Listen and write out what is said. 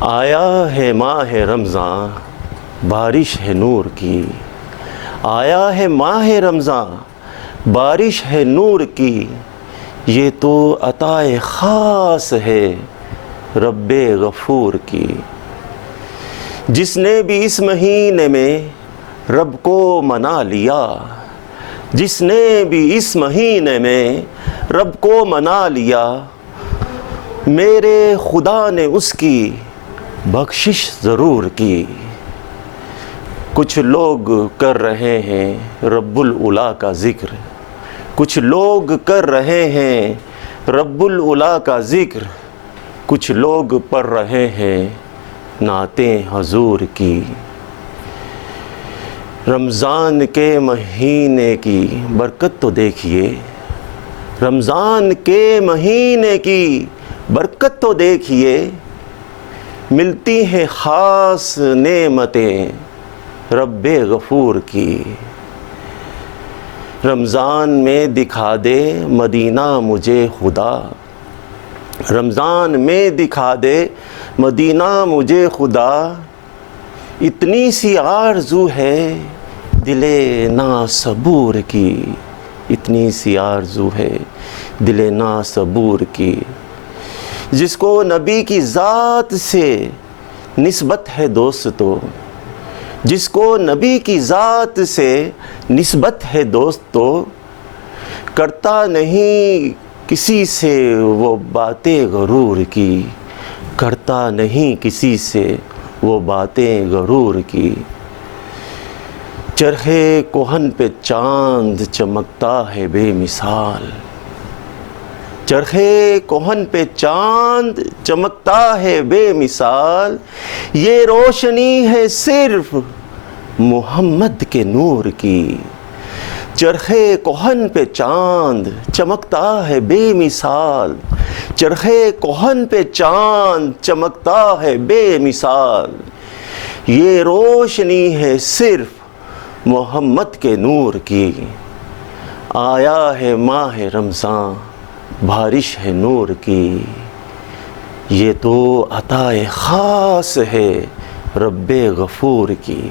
آیا ہے ماہ رمضان بارش ہے نور کی، آیا ہے ماہ رمضان بارش ہے نور کی، یہ تو عطائے خاص ہے رب غفور کی۔ جس نے بھی اس مہینے میں رب کو منا لیا، جس نے بھی اس مہینے میں رب کو منا لیا، میرے خدا نے اس کی بخشش ضرور کی۔ کچھ لوگ کر رہے ہیں رب العلا کا ذکر، کچھ لوگ کر رہے ہیں رب العلا کا ذکر، کچھ لوگ پڑھ رہے ہیں نعتیں حضور کی۔ رمضان کے مہینے کی برکت تو دیکھیے، رمضان کے مہینے کی برکت تو دیکھیے، ملتی ہیں خاص نعمتیں رب غفور کی۔ رمضان میں دکھا دے مدینہ مجھے خدا، رمضان میں دکھا دے مدینہ مجھے خدا، اتنی سی آرزو ہے دل ناصبور کی، اتنی سی آرزو ہے دل ناصبور کی۔ جس کو نبی کی ذات سے نسبت ہے دوستو، جس کو نبی کی ذات سے نسبت ہے دوستو، کرتا نہیں کسی سے وہ باتیں غرور کی، کرتا نہیں کسی سے وہ باتیں غرور کی۔ چرخ کہن پہ چاند چمکتا ہے بے مثال، چرخ کہن پہ چاند چمکتا ہے بے مثال، یہ روشنی ہے صرف محمد کے نور کی۔ چرخ کہن پہ چاند چمکتا ہے بے مثال، چرخ کہن پہ چاند چمکتا ہے بے مثال، یہ روشنی ہے صرف محمد کے نور کی۔ آیا ہے ماہ رمضان بارش ہے نور کی، یہ تو عطائے خاص ہے رب غفور کی۔